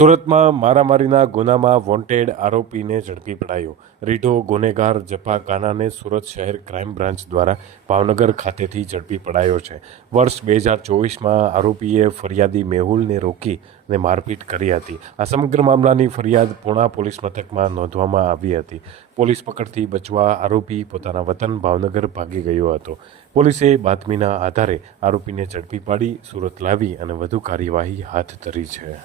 સુરતમાં મારામારીના ગુનામાં વોન્ટેડ આરોપીને ઝડપી પડાયો. રીઢો, ગુનેગાર જપા કાનાને સુરત શહેર ક્રાઇમ બ્રાન્ચ દ્વારા ભાવનગર ખાતેથી ઝડપી પડાયો છે. વર્ષ બે હજાર ચોવીસમાં આરોપીએ ફરિયાદી મેહુલને રોકી અને મારપીટ કરી હતી. આ સમગ્ર મામલાની ફરિયાદ પૂણા પોલીસ મથકમાં નોંધવામાં આવી હતી. પોલીસ પકડથી બચવા આરોપી પોતાના વતન ભાવનગર ભાગી ગયો હતો. પોલીસે બાતમીના આધારે આરોપીને ઝડપી પાડી, સુરત લાવી અને વધુ કાર્યવાહી હાથ ધરી છે.